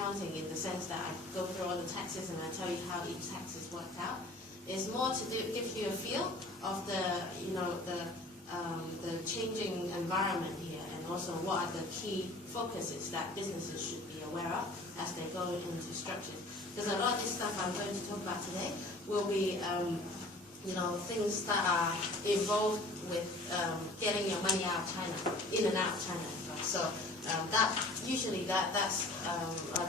accounting in the sense that I go through all the taxes and I tell you how each tax is worked out. It's more to give you a feel of the changing environment here, and also what are the key focuses that businesses should be aware of as they go into structures. Because a lot of this stuff I'm going to talk about today will be things that are involved with getting your money out of China, in and out of China. So that's a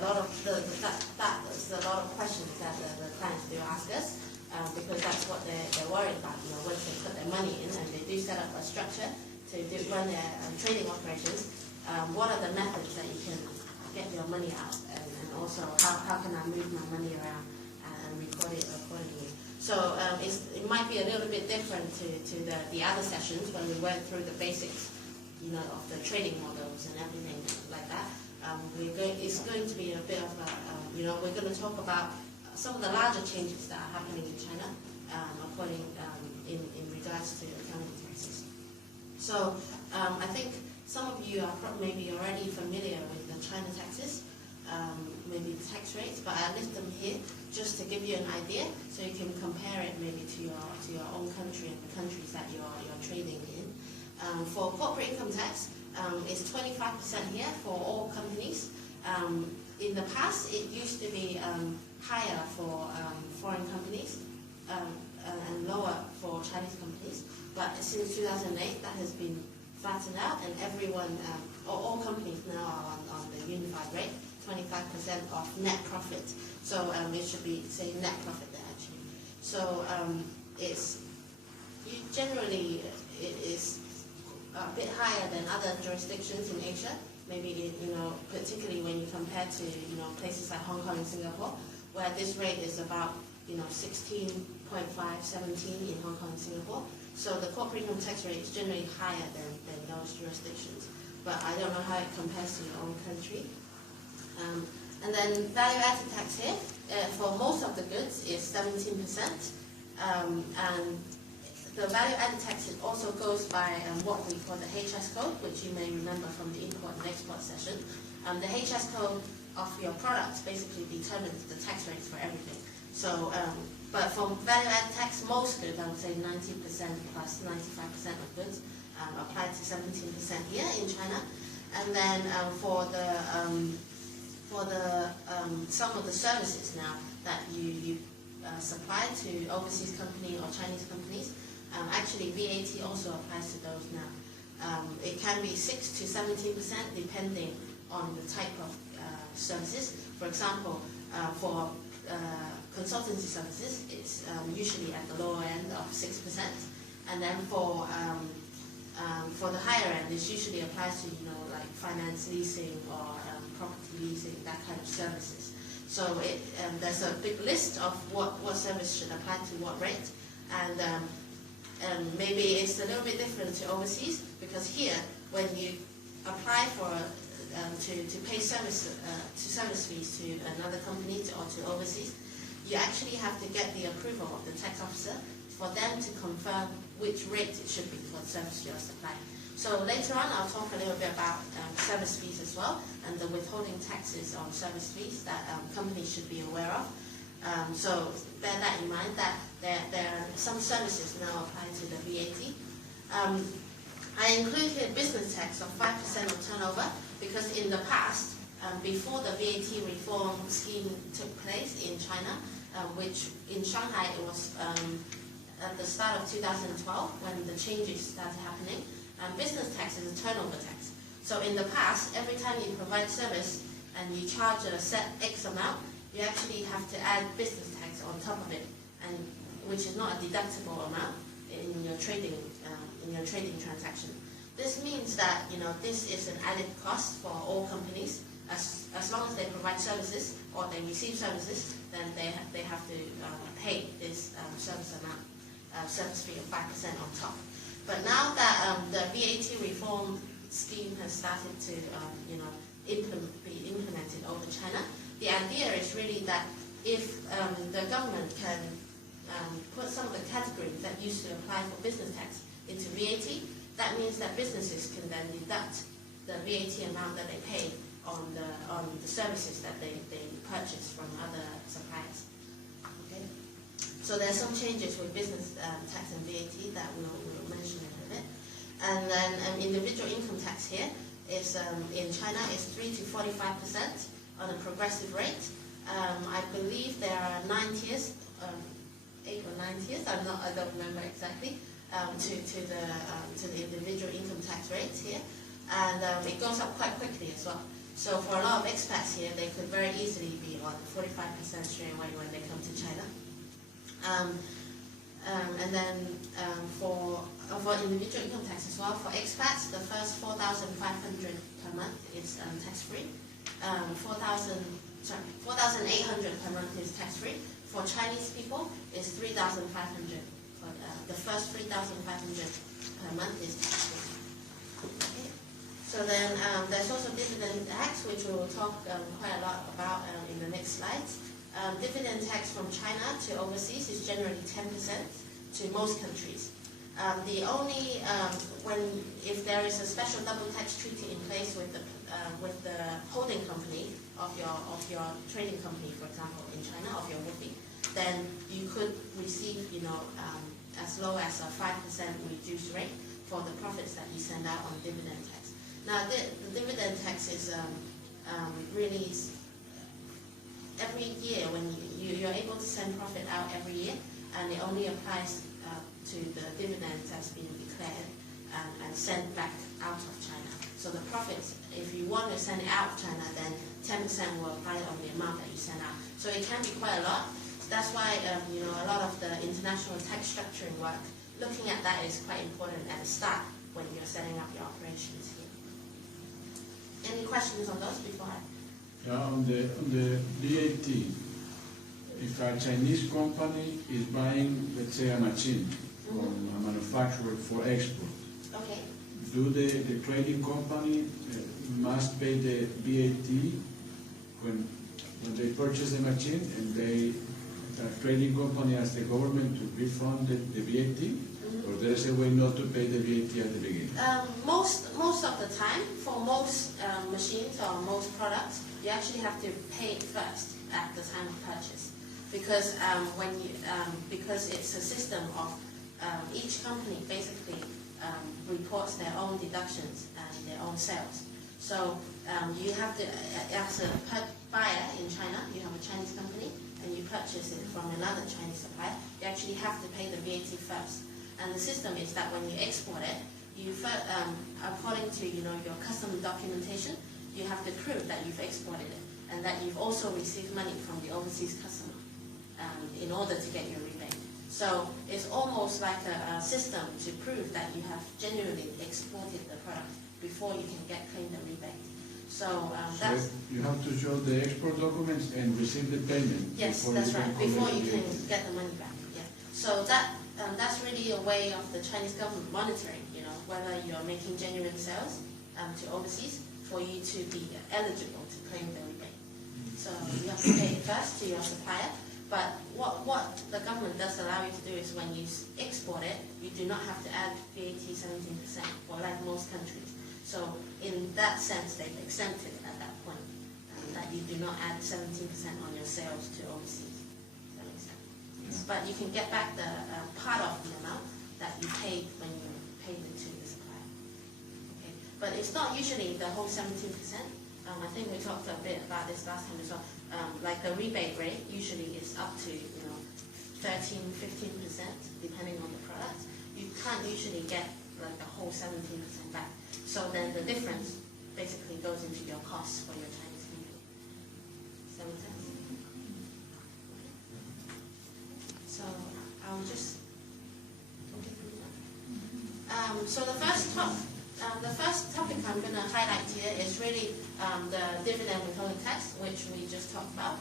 lot of that's a lot of questions that the clients do ask us, because that's what they're worried about. Once they put their money in and they do set up a structure to run their trading operations, what are the methods that you can get your money out, and also how can I move my money around and record it accordingly. So it might be a little bit different to the other sessions when we went through the basics, of the trading models and everything like that. It's going to be a bit of a, we're going to talk about some of the larger changes that are happening in China, in regards to accounting taxes. So I think some of you are maybe already familiar with the China taxes, maybe the tax rates, but I list them here just to give you an idea, so you can compare it maybe to your own country and the countries that you're trading in. For corporate income tax, it's 25% here for all companies. In the past, it used to be higher for foreign companies and lower for Chinese companies. But since 2008, that has been flattened out, and everyone, all companies now are on the unified rate, 25% of net profit. So it should be, say, net profit there actually. So generally it is a bit higher than other jurisdictions in Asia. Maybe particularly when you compare to places like Hong Kong and Singapore, where this rate is about 16.5, 17 in Hong Kong and Singapore. So the corporate income tax rate is generally higher than those jurisdictions. But I don't know how it compares to your own country. And then value-added tax here, for most of the goods, is 17%. And the value-added tax also goes by what we call the HS code, which you may remember from the import and export session. The HS code of your products basically determines the tax rates for everything. So, but for value-added tax, most goods, I would say 90% plus 95% of goods apply to 17% here in China. And then for some of the services now that you supply to overseas companies or Chinese companies, actually VAT also applies to those now. It can be 6 to 17% depending on the type of services. For example, for consultancy services, it's usually at the lower end of 6%, and then for the higher end, it usually applies to like finance leasing or property leasing, that kind of services. So there's a big list of what service should apply to what rate, and maybe it's a little bit different to overseas, because here when you apply for to pay service fees to another company or to overseas, you actually have to get the approval of the tax officer for them to confirm which rate it should be for the service you're supplying. So later on, I'll talk a little bit about service fees as well, and the withholding taxes on service fees that companies should be aware of. So bear that in mind, that there are some services now apply to the VAT. I include here business tax of 5% of turnover, because in the past, before the VAT reform scheme took place in China, which in Shanghai it was at the start of 2012 when the changes started happening. Business tax is a turnover tax. So in the past, every time you provide service and you charge a set X amount, you actually have to add business tax on top of it, and which is not a deductible amount in your trading transaction. This means that this is an added cost for all companies. As long as they provide services or they receive services, then they have to pay this service fee of 5% on top. But now that the VAT reform scheme has started to be implemented over China, the idea is really that if the government can put some of the categories that used to apply for business tax into VAT, that means that businesses can then deduct the VAT amount that they pay on the services that they purchase from other suppliers. Okay, so there are some changes with business tax and VAT that we'll mention in a bit, and then individual income tax here is in China is 3 to 45% on a progressive rate. I believe there are 9 tiers, 8 or 9 tiers. I don't remember exactly. To the individual income tax rates here, and it goes up quite quickly as well. So for a lot of expats here, they could very easily be on 45% straight away when they come to China. And then for individual income tax as well, for expats, the first 4,500 per month is tax-free. 4,800 per month is tax-free. For Chinese people, it's 3,500. The first 3,500 per month is tax-free. Okay. So then there's also dividend tax, which we will talk quite a lot about in the next slides. Dividend tax from China to overseas is generally 10% to most countries. The only if there is a special double tax treaty in place with the holding company of your trading company, for example, in China, of your WOFI, then you could receive, as low as a 5% reduced rate for the profits that you send out on dividend tax. Now, the dividend tax is really every year when you're able to send profit out every year, and it only applies to the dividend that's been declared and sent back out of China. So the profits, if you want to send it out of China, then 10% will apply on the amount that you send out. So it can be quite a lot. That's why a lot of the international tax structuring work, looking at that is quite important at the start when you're setting up your operations here. Any questions on those before I? Yeah, on the VAT, if a Chinese company is buying, let's say, a machine from a manufacturer for export, okay, do the trading company must pay the VAT when they purchase the machine, and the trading company asks the government to refund the VAT, or there is a way not to pay the VAT at the beginning? Most of the time, for most machines or most products, you actually have to pay it first at the time of purchase, because because it's a system of each company basically reports their own deductions and their own sales. So you have to, as a buyer in China, you have a Chinese company, and you purchase it from another Chinese supplier, you actually have to pay the VAT first. And the system is that when you export it, you according to your custom documentation, you have to prove that you've exported it and that you've also received money from the overseas customer in order to get your rebate. So it's almost like a system to prove that you have genuinely exported the product before you can claim the rebate. So that's... You have to show the export documents and receive the payment. Yes, that's right, before you can get the money back. Yeah. So that's really a way of the Chinese government monitoring, whether you're making genuine sales to overseas for you to be eligible to claim the rebate. So you have to pay it first to your supplier. But what the government does allow you to do is when you export it, you do not have to add VAT 17%, or like most countries. So in that sense, they've exempted at that point that you do not add 17% on your sales to overseas. Does that make sense? Yeah. But you can get back the part of the amount that you paid when you paid it to the supplier. Okay. But it's not usually the whole 17%. I think we talked a bit about this last time as well. Like the rebate rate usually is up to 13-15% depending on the product. You can't usually get like the whole 17% back. So then the difference basically goes into your costs for your Chinese company. Does that make sense? So I'll just talk you through that. So the first topic I'm going to highlight here is really the dividend withholding tax, which we just talked about.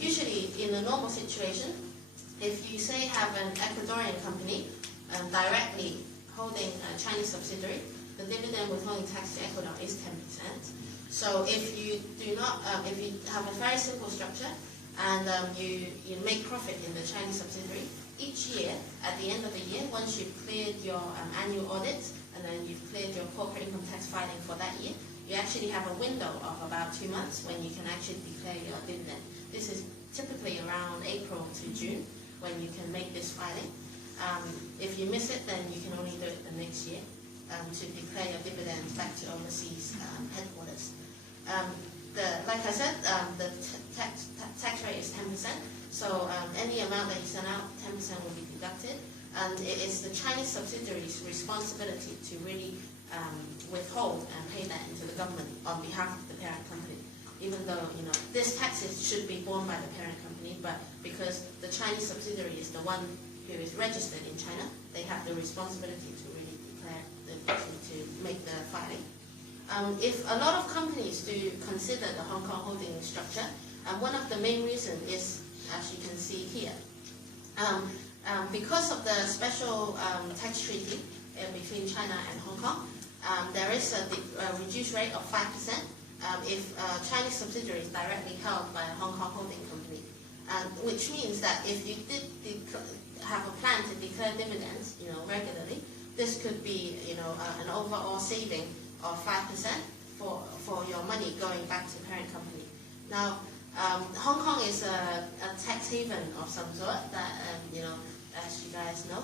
Usually in a normal situation, if you say have an Ecuadorian company directly holding a Chinese subsidiary, the dividend withholding tax to Ecuador is 10%. So if you do not, if you have a very simple structure and you make profit in the Chinese subsidiary, each year, at the end of the year, once you've cleared your annual audit and then you've cleared your corporate income tax filing for that year, you you actually have a window of about 2 months when you can actually declare your dividend. This is typically around April to June when you can make this filing. If you miss it, then you can only do it the next year to declare your dividends back to overseas headquarters. Like I said, the tax rate is 10%, so any amount that you send out, 10% will be deducted, and it is the Chinese subsidiary's responsibility to really withhold and pay that into the government on behalf of the parent company. Even though, this taxes should be borne by the parent company, but because the Chinese subsidiary is the one who is registered in China, they have the responsibility to really declare to make the filing. If a lot of companies do consider the Hong Kong holding structure, one of the main reasons is, as you can see here, because of the special tax treaty between China and Hong Kong, there is a reduced rate of 5% if Chinese subsidiary is directly held by a Hong Kong holding company, which means that if you did have a plan to declare dividends, regularly, this could be, an overall saving of 5% for your money going back to parent company. Now, Hong Kong is a tax haven of some sort that, as you guys know,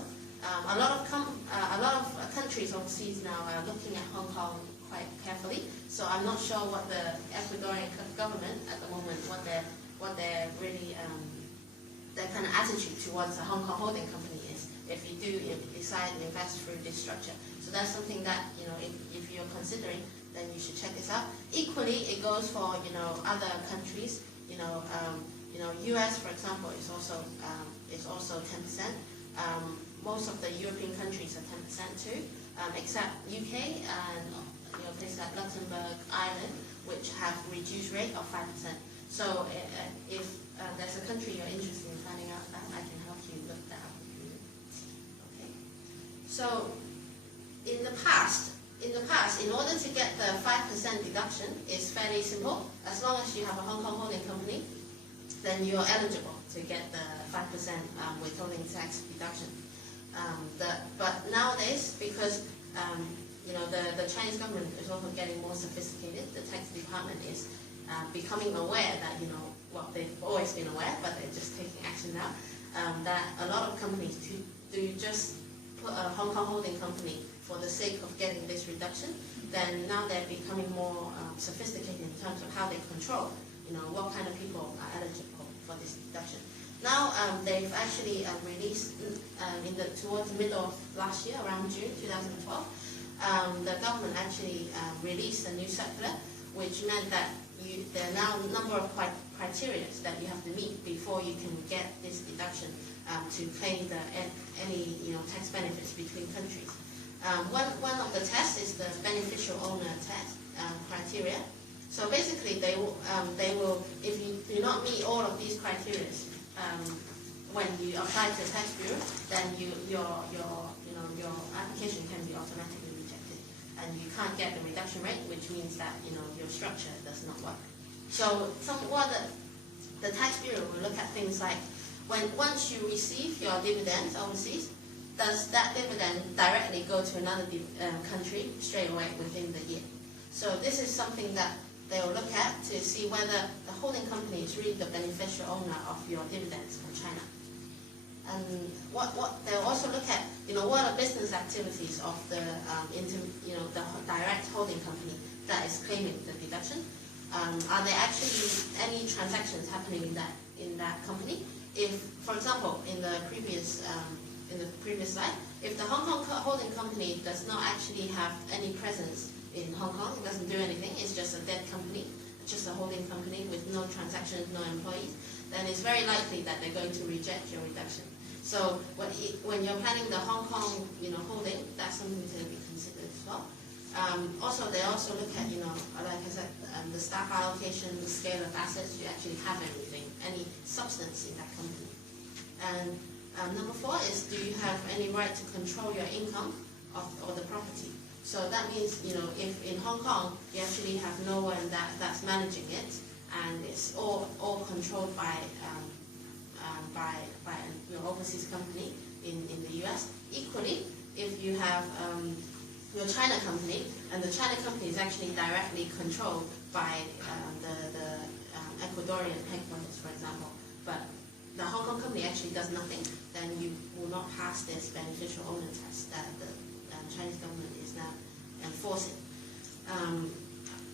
a lot of countries overseas now are looking at Hong Kong quite carefully. So I'm not sure what the Ecuadorian government at the moment, what their really their kind of attitude towards a Hong Kong holding company is, if you do decide to invest through this structure. So that's something that, if you're considering, then you should check this out. Equally, it goes for, other countries. US, for example, is also 10%. Most of the European countries are 10% too, except UK and places like Luxembourg, Ireland, which have reduced rate of 5%. So if there's a country you're interested in finding out about, I can help you look that up. Okay. So in the past, in order to get the 5% deduction, is fairly simple. As long as you have a Hong Kong holding company, then you're eligible to get the 5% withholding tax deduction. But nowadays, because the Chinese government is also getting more sophisticated, the tax department is becoming aware that, well, they've always been aware, but they're just taking action now, that a lot of companies do just put a Hong Kong holding company for the sake of getting this reduction. Then now they're becoming more sophisticated in terms of how they control, what kind of people are eligible for this deduction. Now they've actually released towards the middle of last year, around June 2012, the government actually released a new circular, which meant that there are now a number of criteria that you have to meet before you can get this deduction to claim any tax benefits between countries. One of the tests is the beneficial owner test criteria. So basically, they will, if you do not meet all of these criteria, when you apply to the tax bureau, then your application can be automatically rejected, and you can't get the reduction rate, which means that your structure does not work. So the tax bureau will look at things like, once you receive your dividends overseas, does that dividend directly go to another country straight away within the year? So this is something that they will look at to see whether the holding company is really the beneficial owner of your dividends from China. And what they'll also look at, what are business activities of the the direct holding company that is claiming the deduction. Are there actually any transactions happening in that company? If, for example, in the previous slide, if the Hong Kong holding company does not actually have any presence in Hong Kong, it doesn't do anything, it's just a dead company, just a holding company with no transactions, no employees, then it's very likely that they're going to reject your reduction. So when you're planning the Hong Kong holding, that's something to be considered as well. Also, they also look at, like I said, the staff allocation, the scale of assets. Do you actually have anything, any substance in that company? And number 4 is, do you have any right to control your income or the property? So that means, if in Hong Kong you actually have no one that's managing it, and it's all controlled by your overseas company in the US. Equally, if you have your China company, and the China company is actually directly controlled by the Ecuadorian headquarters, for example, but the Hong Kong company actually does nothing, then you will not pass this beneficial owner test that the Chinese government is now enforcing.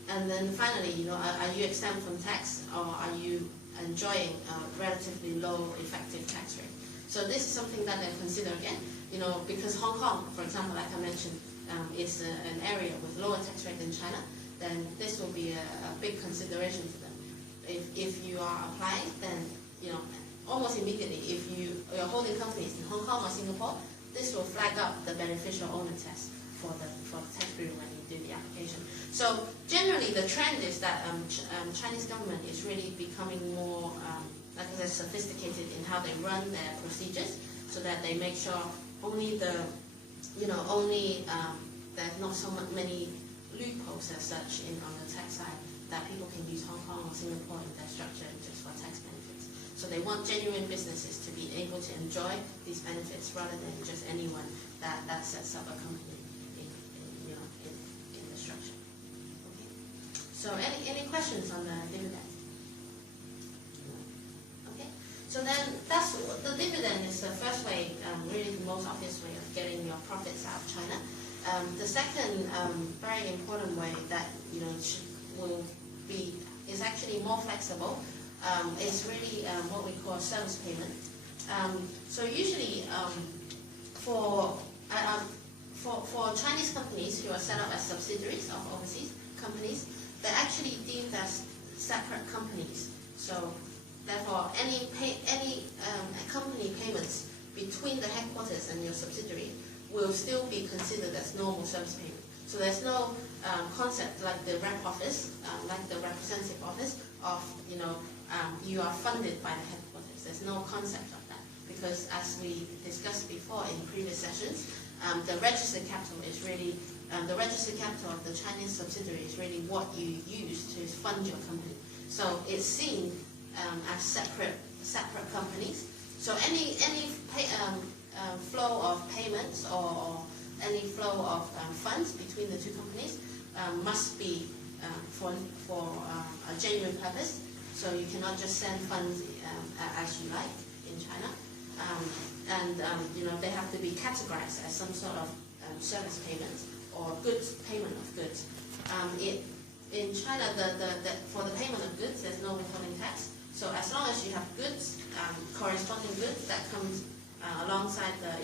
And then finally, are you exempt from tax, or are you enjoying a relatively low effective tax rate? So this is something that they consider again, because Hong Kong, for example, like I mentioned, is an area with lower tax rate than China, then this will be a big consideration for them. If you are applying, then almost immediately, if you're holding companies in Hong Kong or Singapore, this will flag up the beneficial owner test for the tax bureau when you do the application. So generally, the trend is that Chinese government is really becoming more, like I said, sophisticated in how they run their procedures, so that they make sure only there's not so many loopholes as such on the tax side, that people can use Hong Kong or Singapore in their structure just for tax benefits. So they want genuine businesses to be able to enjoy these benefits rather than just anyone that sets up a company in the structure. Okay. So any questions on the dividend? Okay. So then the dividend is the first way, really the most obvious way of getting your profits out of China. The second very important way that is actually more flexible is really what we call service payment. So usually for Chinese companies who are set up as subsidiaries of overseas companies, they're actually deemed as separate companies. So therefore, any company payments between the headquarters and your subsidiary will still be considered as normal service payment. So there's no concept like the rep office, like the representative office of, you are funded by the headquarters. There's no concept of that, because as we discussed before in previous sessions, the registered capital is really, the registered capital of the Chinese subsidiary is really what you use to fund your company. So it's seen as separate companies. So any flow of payments or any flow of funds between the two companies must be for a genuine purpose. So you cannot just send funds as you like in China, they have to be categorized as some sort of service payments or goods payment of goods. In China, for the payment of goods, there's no withholding tax. So as long as you have goods, corresponding goods that comes alongside the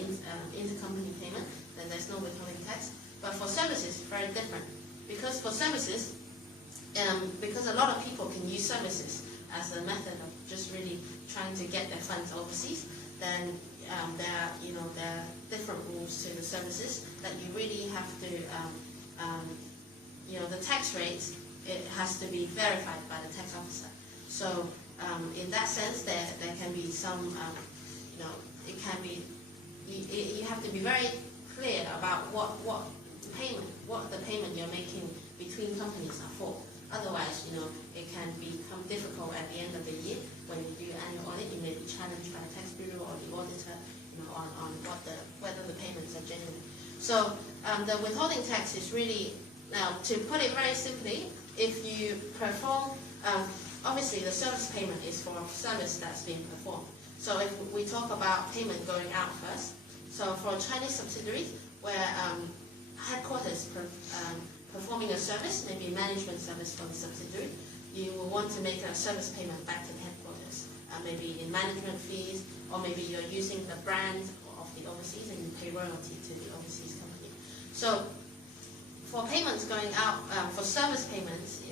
intercompany payment, then there's no withholding tax. But for services, it's very different. Because for services, because a lot of people can use services as a method of just really trying to get their funds overseas, then there are different rules to the services that you really have to, the tax rates, it has to be verified by the tax officer. So in that sense, there can be some, it can be, you have to be very clear about what the payment you're making between companies are for. Otherwise, it can become difficult at the end of the year when you do annual audit. You may be challenged by the tax bureau or the auditor, on whether the payments are genuine. So the withholding tax is really, now to put it very simply, if you perform, obviously the service payment is for a service that's being performed. So if we talk about payment going out first, so for Chinese subsidiaries where headquarters performing a service, maybe a management service for the subsidiary, you will want to make a service payment back to the headquarters, maybe in management fees, or maybe you're using the brand of the overseas and you pay royalty to the overseas company. So for payments going out, for service payments,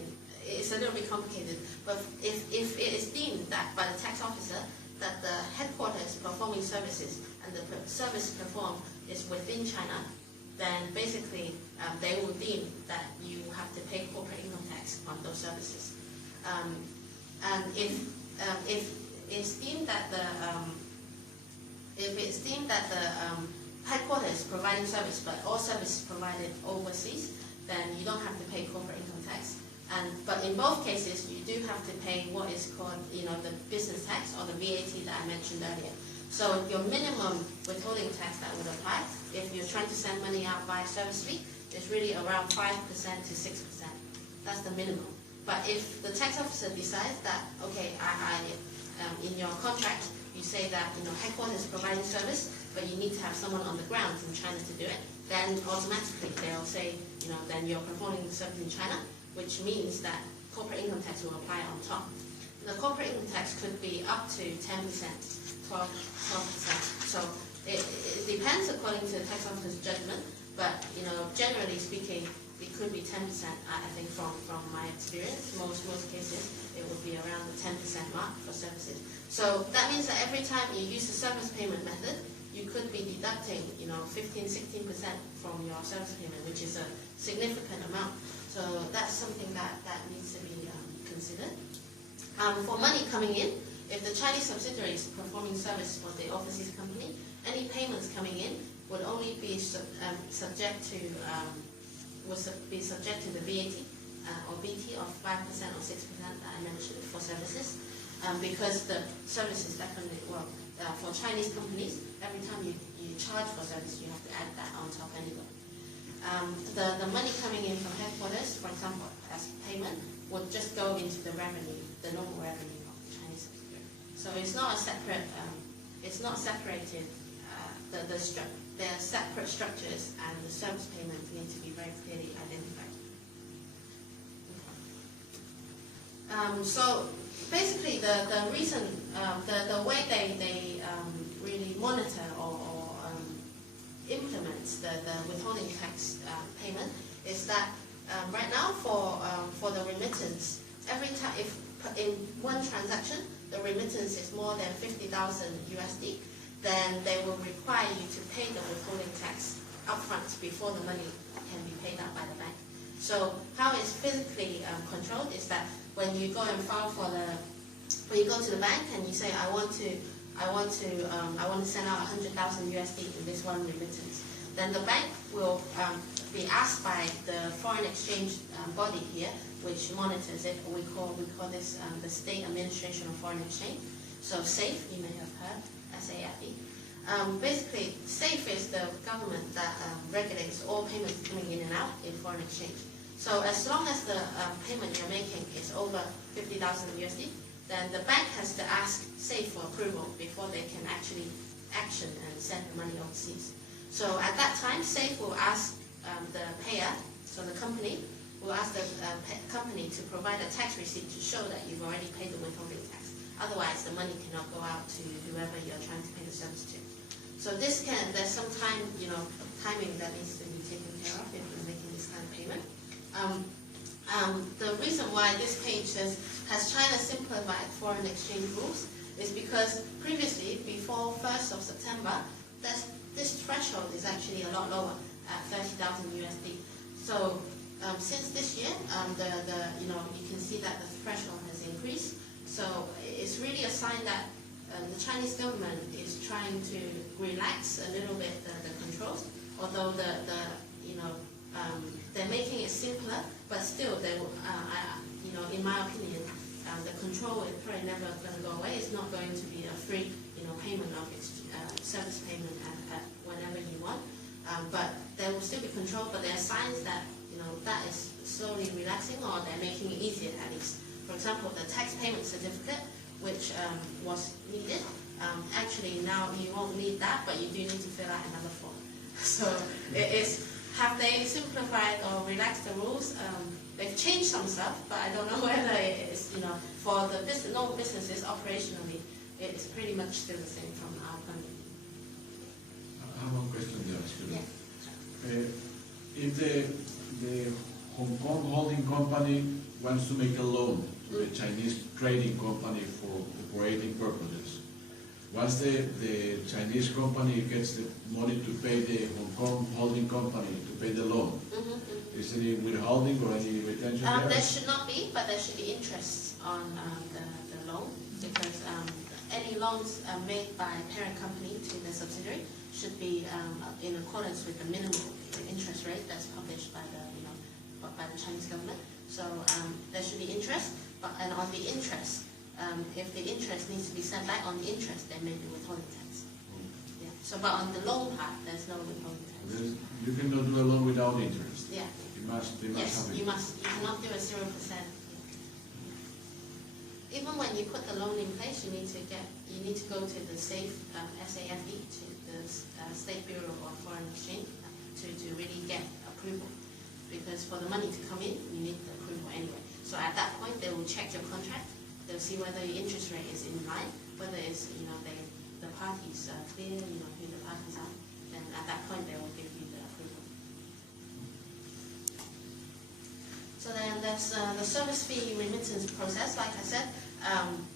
it's a little bit complicated, but if it is deemed that by the tax officer that the headquarters performing services and the service performed is within China, then basically they will deem that you have to pay corporate income tax on those services. And if it's deemed that the headquarters is providing service, but all service is provided overseas, then you don't have to pay corporate income tax. But in both cases, you do have to pay what is called, the business tax or the VAT that I mentioned earlier. So your minimum withholding tax that would apply if you're trying to send money out by service fee is really around 5% to 6%. That's the minimum. But if the tax officer decides that, okay, in your contract, you say that headquarters is providing service, but you need to have someone on the ground in China to do it, then automatically they'll say, then you're performing the service in China, which means that corporate income tax will apply on top. The corporate income tax could be up to 10%, 12%. So it depends according to the tax officer's judgment, but generally speaking, it could be 10%. I think from my experience, most cases it would be around the 10% mark for services. So that means that every time you use the service payment method, you could be deducting 15-16% from your service payment, which is a significant amount. So that's something that needs to be considered. For money coming in, if the Chinese subsidiary is performing service for the overseas company, any payments coming in would only be subject to the VAT or BT of 5% or 6% that I mentioned for services, because the services definitely for Chinese companies, every time you charge for service, you have to add that on top anyway. The money coming in from headquarters, for example, as payment, would just go into the revenue, the normal revenue of the Chinese subsidiary. So it's not a separate, it's not separated. They're separate structures, and the service payments need to be very clearly identified. So basically, the reason, the way they really monitor or implement the withholding tax payment is that right now for the remittance, every time if in one transaction the remittance is more than 50,000 USD, then they will require you to pay the withholding tax upfront before the money can be paid out by the bank. So how it's physically controlled is that when you go and file for when you go to the bank and you say I want to send out 100,000 USD in this one remittance, then the bank will be asked by the foreign exchange body here, which monitors it. We call this the State Administration of Foreign Exchange. So SAFE, you may have heard, SAFE. Basically, SAFE is the government that regulates all payments coming in and out in foreign exchange. So as long as the payment you're making is over 50,000 USD, then the bank has to ask SAFE for approval before they can actually action and send the money overseas. So at that time, SAFE will ask the payer, so the company, will ask the company to provide a tax receipt to show that you've already paid the withholding tax. Otherwise, the money cannot go out to whoever you're trying to pay the service to. So there's some timing that needs to be taken care of if you're making this kind of payment. The reason why this page says, has China simplified foreign exchange rules, is because previously, before 1st of September, this threshold is actually a lot lower at 30,000 USD. So since this year, you can see that the threshold has increased. So it's really a sign that the Chinese government is trying to relax a little bit the controls, although they're making it simpler, but still, in my opinion, the control is probably never going to go away. It's not going to be a free, payment of service payment at whenever you want. But there will still be control. But there are signs that that is slowly relaxing, or they're making it easier at least. For example, the tax payment certificate, which was needed, actually now you won't need that, but you do need to fill out another form. So have they simplified or relaxed the rules? They've changed some stuff, but I don't know whether it is, for the normal businesses operationally, it is pretty much still the same from our point of view. I have one question there. Yeah. If the Hong Kong holding company wants to make a loan to a Chinese trading company for operating purposes, once the Chinese company gets the money to pay the Hong Kong holding company to pay the loan, is there any withholding or any retention there? There should not be, but there should be interest on the loan, because any loans made by parent company to the subsidiary should be in accordance with the minimum interest rate that's published by the Chinese government. So there should be interest, and on the interest, if the interest needs to be sent back on the interest, there may be withholding tax. Yeah. So, but on the loan part, there's no withholding tax. You cannot do a loan without interest. Yeah. They must Yes, have it. you must. You cannot do a 0%. Even when you put the loan in place, you need to go to the SAFE, to the State Bureau of Foreign Exchange to really get approval. Because for the money to come in, you need the approval anyway. So at that point, they will check your contract. They'll see whether your interest rate is in line, whether it's the parties are clear, who the parties are. Then at that point, they will give you the approval. So then there's the service fee remittance process. Like I said,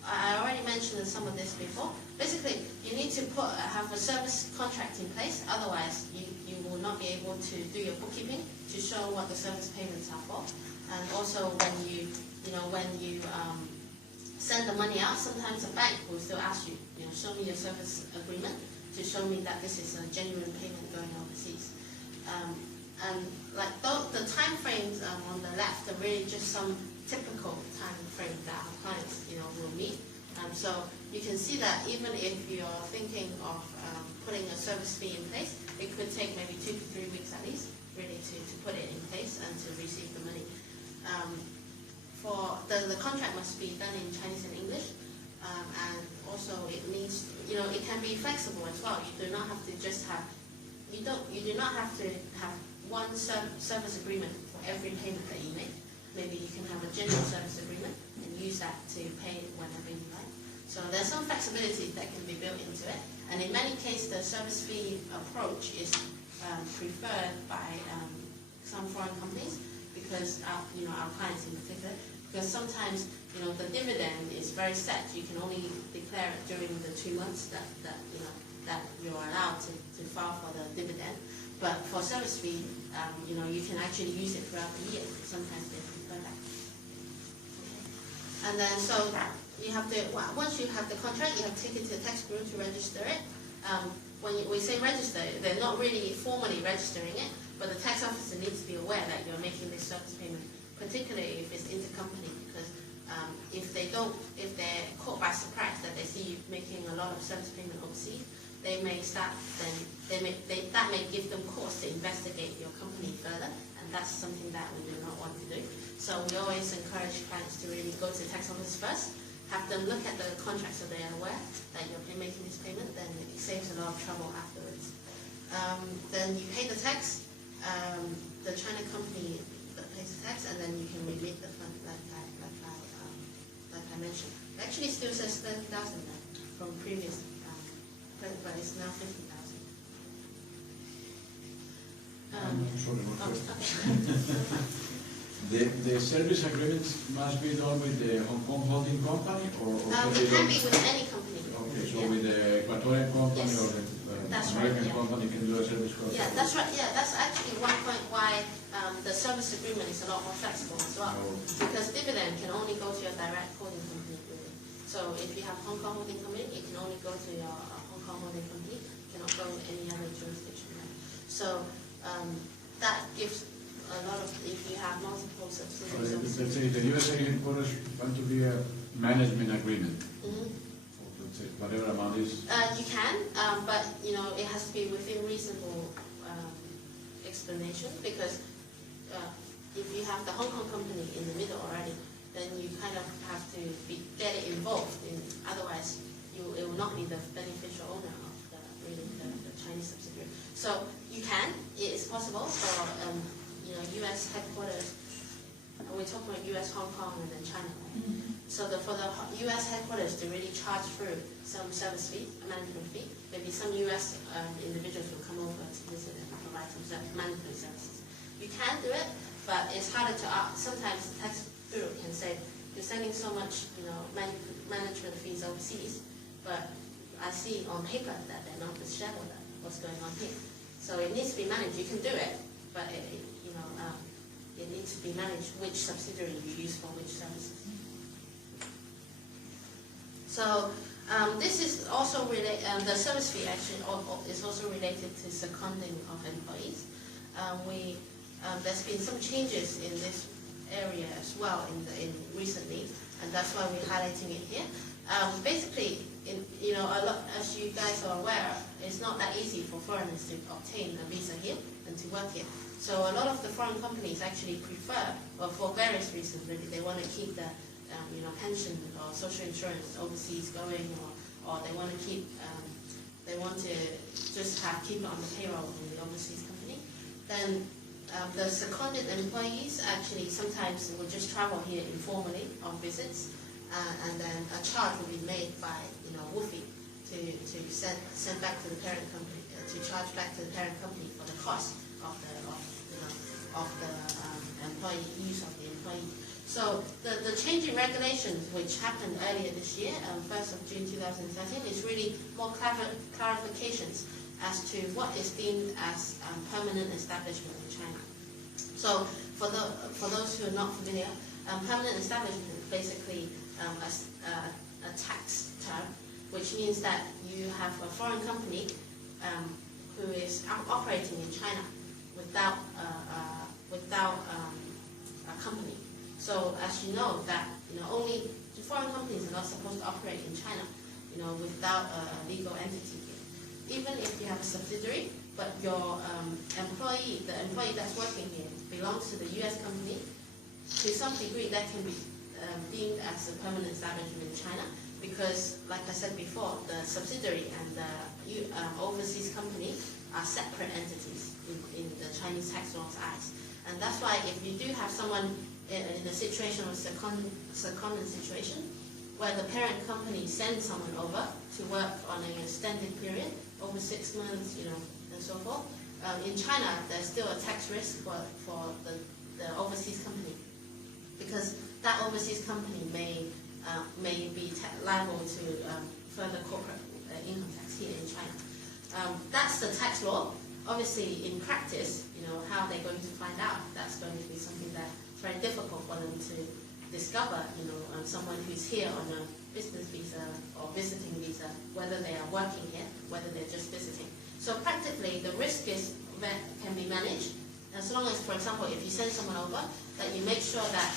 I already mentioned some of this before. Basically, you need to have a service contract in place. Otherwise, you will not be able to do your bookkeeping to show what the service payments are for. And also, when you send the money out, sometimes the bank will still ask you, show me your service agreement to show me that this is a genuine payment going overseas. And like the time frames on the left are really just some typical time frame that our clients will meet. So you can see that even if you're thinking of putting a service fee in place, it could take maybe 2 to 3 weeks at least, really to put it in place and to receive the money. For the contract must be done in Chinese and English, and also it needs, it can be flexible as well. You do not have to just have, you do not have to have one service agreement for every payment that you make. Maybe you can have a general service agreement and use that to pay whenever you like. So there's some flexibility that can be built into it. And in many cases, the service fee approach is preferred by some foreign companies because our clients in particular. Because sometimes the dividend is very set. You can only declare it during the 2 months that you're allowed to file for the dividend. But for service fee, you can actually use it throughout the year. Sometimes they prefer that. And then so you have to, once you have the contract, you have to take it to the tax bureau to register it. When we say register, they're not really formally registering it, but the tax officer needs to be aware that you're making this service payment, particularly if it's intercompany, because if they're caught by surprise that they see you making a lot of service payment overseas, they may start, that may give them cause to investigate your company further, and that's something that we do not want to do. So we always encourage clients to really go to the tax office first, have them look at the contract so they are aware that you're making this payment, then it saves a lot of trouble afterwards. Then you pay the tax, the China company that pays the tax, and then you can remit the fund like I mentioned. It actually still says 30,000 there from previous, but it's now 50,000. The service agreements must be done with the Hong Kong holding company, or it can be with any company. Okay, so with the Ecuadorian company, yes, or the American company can do a service contract. Yeah, that's right. Yeah, that's actually one point why the service agreement is a lot more flexible as well. Because dividend can only go to your direct holding company. Really. So if you have Hong Kong holding company, it can only go to your Hong Kong holding company. It cannot go to any other jurisdiction. Right? So that gives a lot of, if you have multiple subsidiaries. Let's say the USA headquarters want to be a management agreement. Let's say whatever amount is. You can, but it has to be within reasonable explanation, because if you have the Hong Kong company in the middle already, then you kind of have to get it involved. Otherwise, it will not be the beneficial owner of the Chinese subsidiary. So you can. It is possible for U.S. headquarters. We're talking about U.S., Hong Kong, and then China. Right? So for the U.S. headquarters to really charge through some service fee, a management fee, maybe some U.S. individuals will come over to visit and provide some management services. You can do it, but it's harder to. Sometimes the tax bureau can say you're sending so much, management fees overseas, but I see on paper that they're not the shadow of what's going on here. So it needs to be managed. You can do it, but it needs to be managed which subsidiary you use for which services. So this is also related. The service fee actually is also related to seconding of employees. There's been some changes in this area as well in recently, and that's why we're highlighting it here. Basically, as you guys are aware, it's not that easy for foreigners to obtain a visa here and to work here. So a lot of the foreign companies actually prefer, well, for various reasons really, they want to keep the pension or social insurance overseas going, or they want to keep, they want to just keep it on the payroll in the overseas company. Then the seconded employees actually sometimes will just travel here informally on visits, and then a charge will be made by WUFI to send back to the parent company, to charge back to the parent company for the cost of the employee, use of the employee. So the change in regulations, which happened earlier this year, 1st of June 2013, is really more clarifications as to what is deemed as permanent establishment in China. So for those who are not familiar, permanent establishment is basically a tax term, which means that you have a foreign company who is operating in China without a company. So as you know that only the foreign companies are not supposed to operate in China, without a legal entity here. Even if you have a subsidiary, but your the employee that's working here belongs to the U.S. company, to some degree that can be deemed as a permanent establishment in China, because, like I said before, the subsidiary and the overseas company are separate entities in the Chinese tax law's eyes. And that's why if you do have someone in a situation of secondment situation, where the parent company sends someone over to work on an extended period, over 6 months, and so forth, in China there's still a tax risk for the overseas company, because that overseas company may be liable to further corporate income tax here in China. That's the tax law. Obviously, in practice, how they're going to find out, that's going to be something that's very difficult for them to discover, someone who's here on a business visa or visiting visa, whether they are working here, whether they're just visiting. So practically, the risk can be managed, as long as, for example, if you send someone over, that you make sure that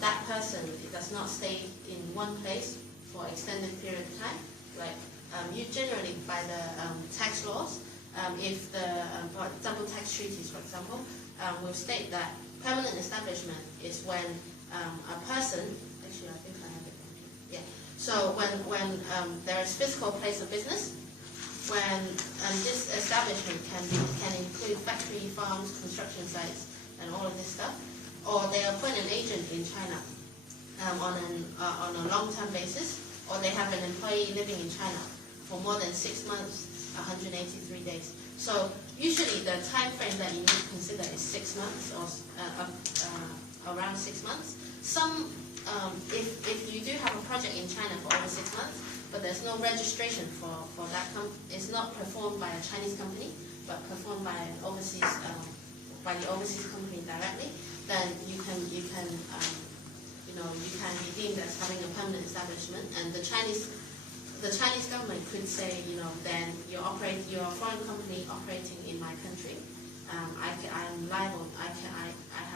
that person does not stay in one place for extended period of time. Like you generally, by the tax laws, if the, for example, tax treaties, for example, will state that permanent establishment is when a person, actually I think I have it here, yeah. So when there is physical place of business, when this establishment can include factory, farms, construction sites, and all of this stuff, or they appoint an agent in China on a long-term basis, or they have an employee living in China for more than 6 months, 183 days. So usually the time frame that you need to consider is 6 months, or around 6 months. Some, if you do have a project in China for over 6 months, but there's no registration for that it's not performed by a Chinese company, but performed by an overseas by the overseas company directly, then you can be deemed as having a permanent establishment, and the Chinese government could say, then you're a foreign company operating in my country. I'm liable. I have